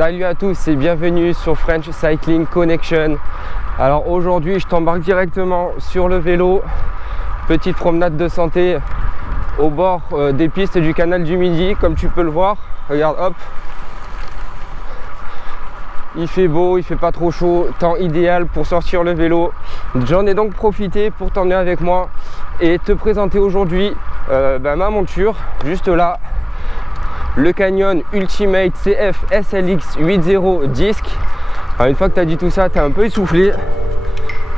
Salut à tous et bienvenue sur French Cycling Connection. Alors aujourd'hui je t'embarque directement sur le vélo. Petite promenade de santé au bord des pistes du canal du Midi, comme tu peux le voir. Regarde, hop. Il fait beau, il fait pas trop chaud, temps idéal pour sortir le vélo. J'en ai donc profité pour t'emmener avec moi et te présenter aujourd'hui ma monture, juste là. Le Canyon Ultimate CF SLX 8.0 Disc. Alors une fois que tu as dit tout ça, tu es un peu essoufflé.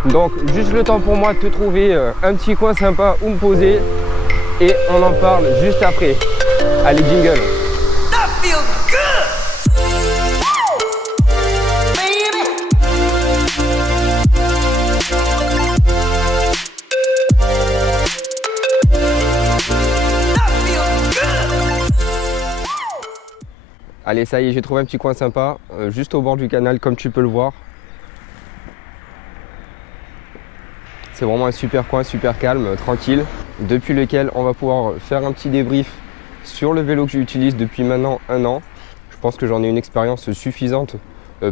Donc juste le temps pour moi de te trouver un petit coin sympa où me poser. Et on en parle juste après. Allez, jingle. That feels good. Allez, ça y est, j'ai trouvé un petit coin sympa, juste au bord du canal, comme tu peux le voir. C'est vraiment un super coin, super calme, tranquille, depuis lequel on va pouvoir faire un petit débrief sur le vélo que j'utilise depuis maintenant 1 an. Je pense que j'en ai une expérience suffisante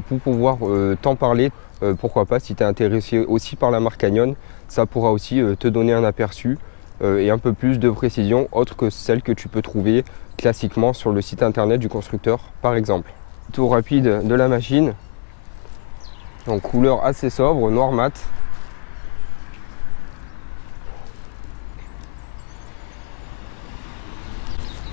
pour pouvoir t'en parler. Pourquoi pas, si tu es intéressé aussi par la marque Canyon, ça pourra aussi te donner un aperçu et un peu plus de précision, autre que celle que tu peux trouver classiquement sur le site internet du constructeur par exemple. Tour rapide de la machine, en couleur assez sobre, noir mat.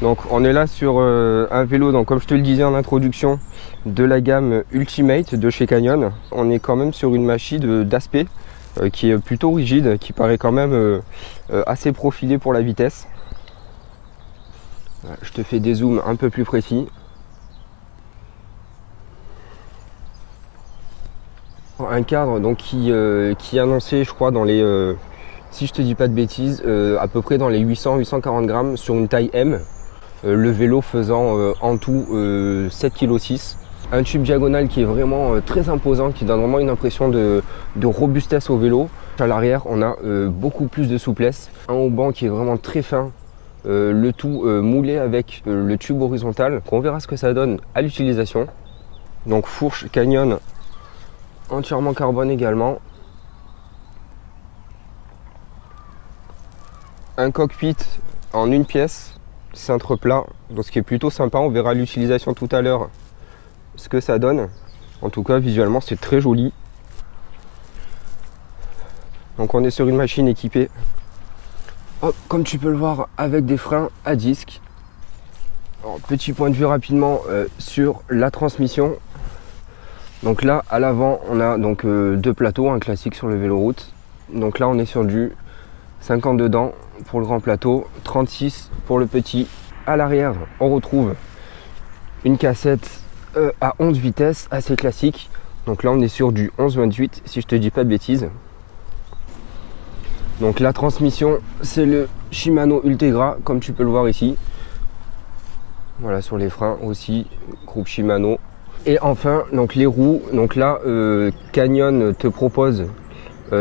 Donc on est là sur un vélo, donc comme je te le disais en introduction, de la gamme Ultimate de chez Canyon. On est quand même sur une machine d'aspect qui est plutôt rigide, qui paraît quand même assez profilée pour la vitesse. Je te fais des zooms un peu plus précis. Un cadre donc qui est annoncé, je crois, dans les, si je te dis pas de bêtises, à peu près dans les 800-840 grammes sur une taille M. Le vélo faisant en tout 7,6 kg. Un tube diagonal qui est vraiment très imposant, qui donne vraiment une impression de robustesse au vélo. À l'arrière, on a beaucoup plus de souplesse. Un haut-banc qui est vraiment très fin. Le tout moulé avec le tube horizontal. On verra ce que ça donne à l'utilisation. Donc fourche Canyon entièrement carbone également. Un cockpit en une pièce, cintre plat, donc ce qui est plutôt sympa. On verra l'utilisation tout à l'heure ce que ça donne. En tout cas visuellement c'est très joli. Donc on est sur une machine équipée, hop, comme tu peux le voir, avec des freins à disque. Alors, petit point de vue rapidement sur la transmission. Donc là à l'avant on a donc 2 plateaux, un classique sur le vélo route. Donc là on est sur du 52 dents pour le grand plateau, 36 pour le petit. À l'arrière on retrouve une cassette à 11 vitesses, assez classique. Donc là on est sur du 11-28 si je te dis pas de bêtises. Donc la transmission c'est le Shimano Ultegra, comme tu peux le voir ici. Voilà, sur les freins aussi, groupe Shimano. Et enfin donc les roues, donc là Canyon te propose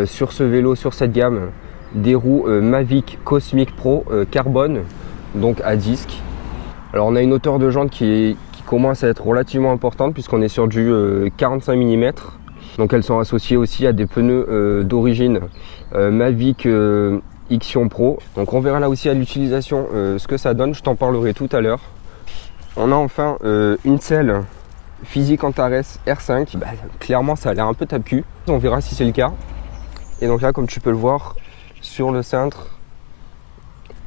sur ce vélo, sur cette gamme, des roues Mavic Cosmic Pro carbone, donc à disque. Alors on a une hauteur de jante qui commence à être relativement importante puisqu'on est sur du 45 mm. Donc elles sont associées aussi à des pneus d'origine Mavic Ixion Pro. Donc on verra là aussi à l'utilisation ce que ça donne, je t'en parlerai tout à l'heure. On a enfin une selle Physique Antares R5. Bah, clairement ça a l'air un peu tape-cul, on verra si c'est le cas. Et donc là comme tu peux le voir sur le cintre,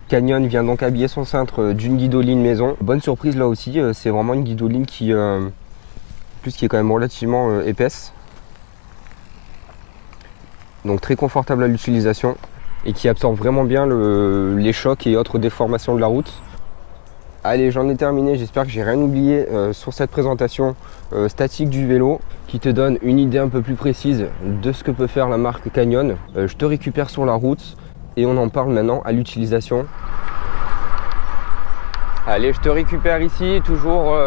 Canyon vient donc habiller son cintre d'une guidoline maison. Bonne surprise là aussi, c'est vraiment une guidoline qui est quand même relativement épaisse. Donc très confortable à l'utilisation et qui absorbe vraiment bien les chocs et autres déformations de la route. Allez, j'en ai terminé, j'espère que j'ai rien oublié sur cette présentation statique du vélo qui te donne une idée un peu plus précise de ce que peut faire la marque Canyon. Je te récupère sur la route et on en parle maintenant à l'utilisation. Allez, je te récupère ici, toujours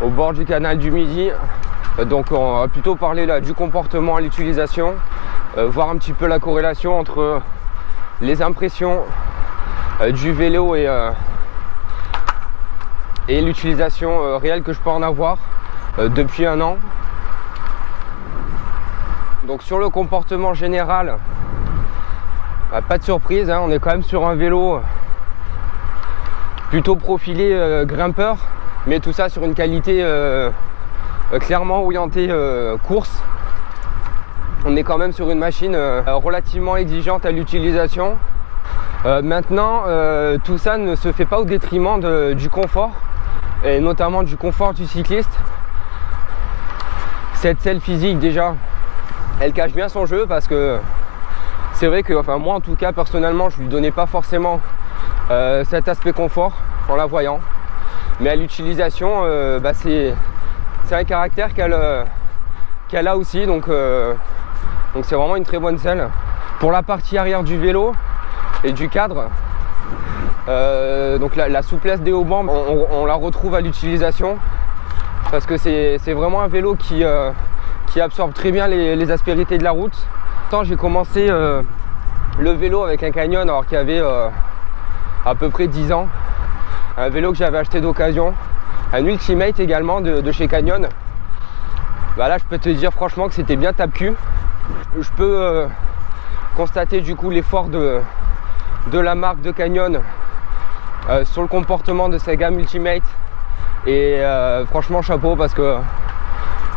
au bord du canal du Midi. Donc on va plutôt parler là du comportement à l'utilisation, voir un petit peu la corrélation entre les impressions du vélo et l'utilisation réelle que je peux en avoir. depuis un an. Donc sur le comportement général, pas de surprise, hein, on est quand même sur un vélo plutôt profilé grimpeur, mais tout ça sur une qualité clairement orientée course. On est quand même sur une machine relativement exigeante à l'utilisation. Maintenant, tout ça ne se fait pas au détriment du confort, et notamment du confort du cycliste. Cette selle physique déjà, elle cache bien son jeu, parce que c'est vrai que, enfin moi en tout cas personnellement, je lui donnais pas forcément cet aspect confort en la voyant, mais à l'utilisation, c'est un caractère qu'elle a aussi, donc c'est vraiment une très bonne selle. Pour la partie arrière du vélo et du cadre, donc la souplesse des haubans, on la retrouve à l'utilisation, parce que c'est vraiment un vélo qui absorbe très bien les aspérités de la route. J'ai commencé le vélo avec un Canyon alors qu'il y avait à peu près 10 ans, un vélo que j'avais acheté d'occasion, un Ultimate également de chez Canyon. Là je peux te dire franchement que c'était bien tape-cul. Je peux constater du coup l'effort de la marque de Canyon sur le comportement de cette gamme Ultimate, et franchement chapeau, parce que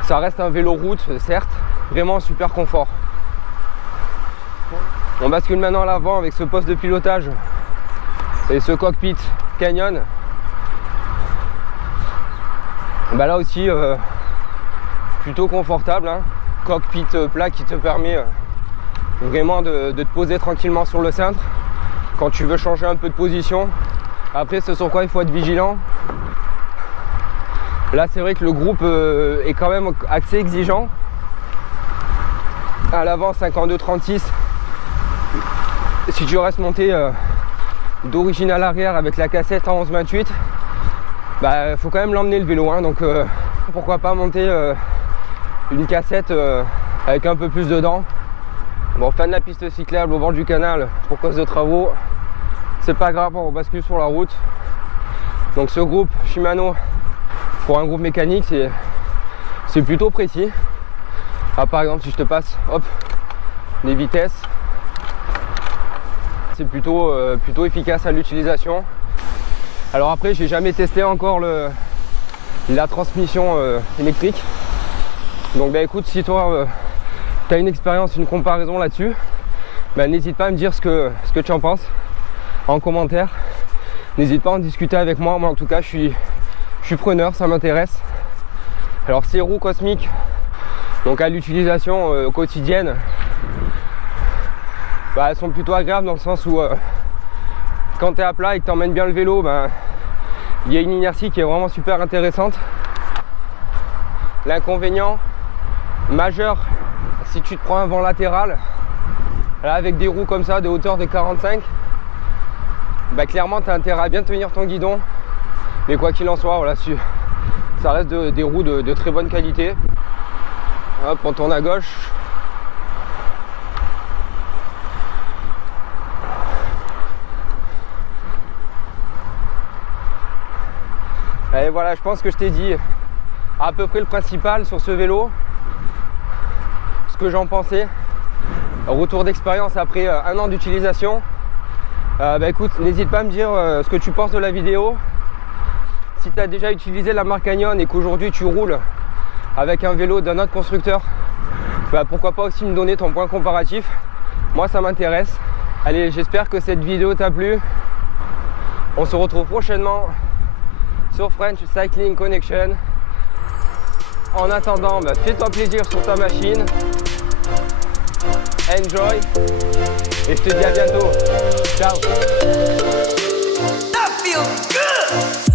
ça reste un vélo route, certes, vraiment super confort. On bascule maintenant à l'avant avec ce poste de pilotage et ce cockpit Canyon. Là aussi plutôt confortable, hein. Cockpit plat qui te permet vraiment de te poser tranquillement sur le cintre quand tu veux changer un peu de position. Après, ce sur quoi il faut être vigilant. Là c'est vrai que le groupe est quand même assez exigeant. À l'avant 52-36, si tu restes monté d'origine à l'arrière avec la cassette en 11-28, faut quand même l'emmener le vélo, hein, donc pourquoi pas monter une cassette avec un peu plus dedans. Bon, fin de la piste cyclable au bord du canal pour cause de travaux, c'est pas grave, on bascule sur la route. Donc ce groupe Shimano, pour un groupe mécanique, c'est plutôt précis. Par exemple, si je te passe les vitesses, c'est plutôt efficace à l'utilisation. Alors après, j'ai jamais testé encore la transmission électrique. Donc écoute, si toi tu as une expérience, une comparaison là-dessus, n'hésite pas à me dire ce que tu en penses en commentaire. N'hésite pas à en discuter avec moi. Moi en tout cas, je suis preneur, ça m'intéresse. Alors ces roues cosmiques, donc à l'utilisation quotidienne, elles sont plutôt agréables dans le sens où quand tu es à plat et que tu emmènes bien le vélo, il y a une inertie qui est vraiment super intéressante. L'inconvénient majeur, si tu te prends un vent latéral, là, avec des roues comme ça de hauteur de 45, clairement tu as intérêt à bien tenir ton guidon. Mais quoi qu'il en soit, voilà, ça reste des roues de très bonne qualité. Hop, on tourne à gauche. Et voilà, je pense que je t'ai dit à peu près le principal sur ce vélo, ce que j'en pensais. Retour d'expérience après un an d'utilisation. Écoute, n'hésite pas à me dire ce que tu penses de la vidéo. Si tu as déjà utilisé la marque Canyon et qu'aujourd'hui tu roules avec un vélo d'un autre constructeur, pourquoi pas aussi me donner ton point comparatif. Moi ça m'intéresse. Allez, j'espère que cette vidéo t'a plu. On se retrouve prochainement sur French Cycling Connection. En attendant, fais-toi plaisir sur ta machine. Enjoy. Et je te dis à bientôt. Ciao. That feels good.